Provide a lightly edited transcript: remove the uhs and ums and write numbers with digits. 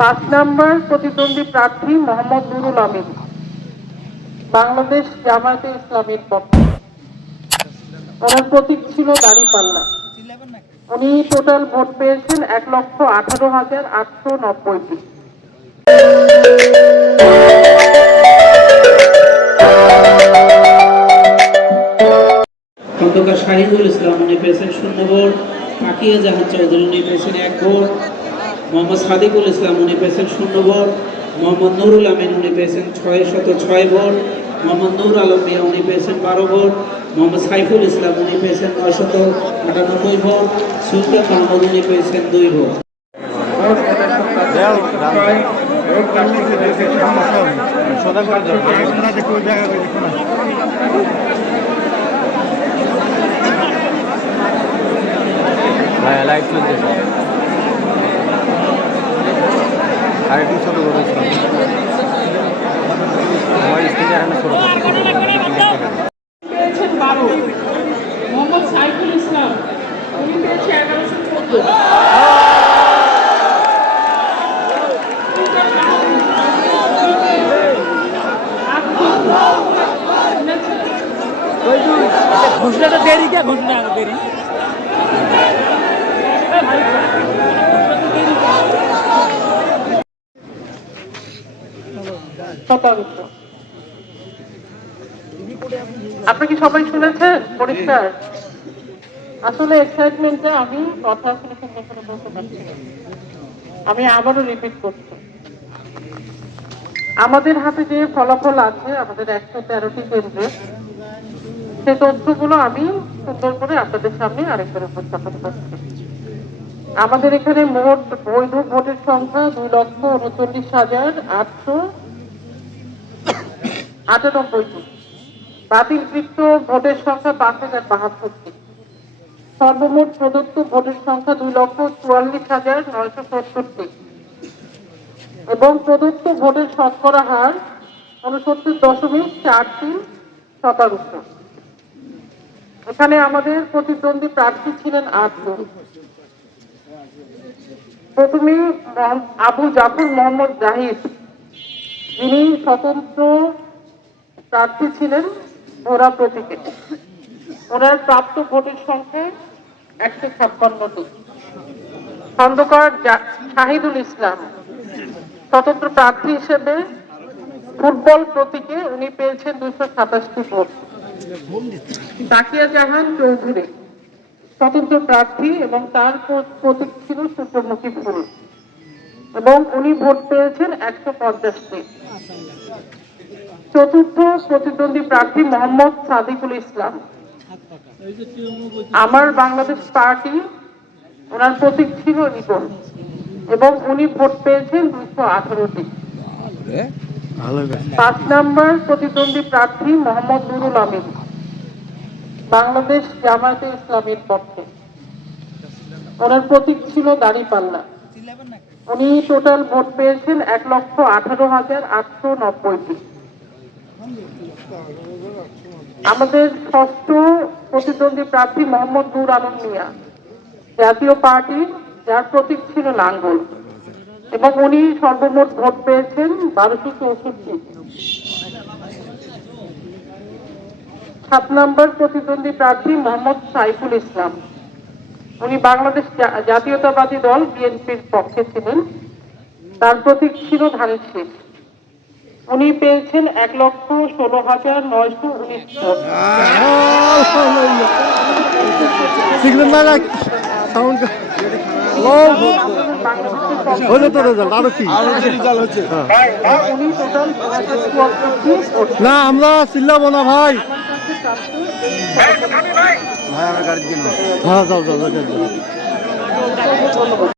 5 নম্বর প্রতিদ্বন্দ্বী প্রার্থী মোহাম্মদ নুরুল আমিন, বাংলাদেশ জামায়াতে ইসলামীর পক্ষে। ওনার প্রতীক ছিল দাঁড়িপাল্লা। উনি টোটাল ভোট পেয়েছেন 1,18,890টি। খন্দকার শাহিদুল ইসলাম উনি পেয়েছেন 0 ভোট, পাকিয়া জাহান চৌধুরী উনি পেয়েছেন 1 ভোট, মোহাম্মদ সাদিকুল ইসলাম উনি পেয়েছেন 0 ভোট, মোহাম্মদ নুরুল আমিন উনি পেয়েছেন 606 ভোট, মোহাম্মদ নূর আলম মিয়া উনি পেয়েছেন 12 ভোট, মোহাম্মদ সাইফুল ইসলাম উনি পেয়েছেন 998 ভোট, সুলতান মাহমুদ উনি পেয়েছেন 2 ভোট। লাইভ চলতেছে আর একটু ছোট করে আমার স্ক্রিনে এখন ছোট পেয়েছেন 12। মোহাম্মদ সাইফুল ইসলাম উনি পেয়েছে 1114। ঘোষণাটা দেরি কে ঘোষণা দেরি আপনি কি সবাই শুনেছেন পরিষ্কার? আসলে এক্সাইটমেন্টে আমি কথা আসলে সুন্দর করে বলতে পারছি না। আমি আবারও রিপিট করছি, আমাদের হাতে যে ফলাফল আছে আমাদের 113টি কেন্দ্রে, সেই তথ্যগুলো আমি সুন্দর করে আপনাদের সামনে আরেকবার উপস্থাপন করছি। আমাদের এখানে মোট বৈধ ভোটের সংখ্যা 2,39,898টি। বাতিলকৃত ভোটের সংখ্যা 5,072টি। সর্বমোট প্রদত্ত ভোটের সংখ্যা 2,44,970টি এবং প্রদত্ত ভোটের শতকরা হার 69.43%। এখানে আমাদের প্রতিদ্বন্দ্বী প্রার্থী ছিলেন 8 জন। প্রথমে আবু জাফর মোহাম্মদ জাহিদ, যিনি স্বতন্ত্র প্রার্থী ছিলেন ঘোড়া প্রতীকে। ওনার প্রাপ্ত ভোটের সংখ্যা 156টি। খন্দকার শাহিদুল ইসলাম স্বতন্ত্র প্রার্থী হিসেবে ফুটবল প্রতীকে উনি পেয়েছেন 227টি ভোট। পাকিয়া জাহান চৌধুরী স্বতন্ত্র প্রার্থী এবং তার প্রতীক ছিল সূর্যমুখী ফুল এবং উনি ভোট পেয়েছেন 150টি। চতুর্থ প্রতিদ্বন্দ্বী প্রার্থী মোহাম্মদ সাদিকুল ইসলাম, আমার বাংলাদেশ পার্টি, ওনার প্রতীক ছিল রিবন এবং উনি ভোট পেয়েছেন 218টি। 5 নম্বর প্রতিদ্বন্দ্বী প্রার্থী মোহাম্মদ নুরুল আমিন, বাংলাদেশ জামায়াতে ইসলামীর পক্ষে। ওনার প্রতীক ছিল দাঁড়িপাল্লা। উনি টোটাল ভোট পেয়েছেন 1,18,890টি। আমাদের ষষ্ঠ প্রতিদ্বন্দ্বী প্রার্থী মোহাম্মদ নূর আলম মিয়া, জাতীয় পার্টি, যার প্রতীক ছিল লাঙ্গল এবং উনি সর্বমোট ভোট পেয়েছেন 1264। 7 নম্বর প্রতিদ্বন্দ্বী প্রার্থী মোহাম্মদ সাইফুল ইসলাম, উনি বাংলাদেশ জাতীয়তাবাদী দল বিএনপির পক্ষে ছিলেন, তার প্রতীক ছিল ধানের শীষ। উনি পেয়েছেন 1,16,919 ভোট। না আমরা চিল্লাবো না ভাই। হ্যাঁ যাও যাও।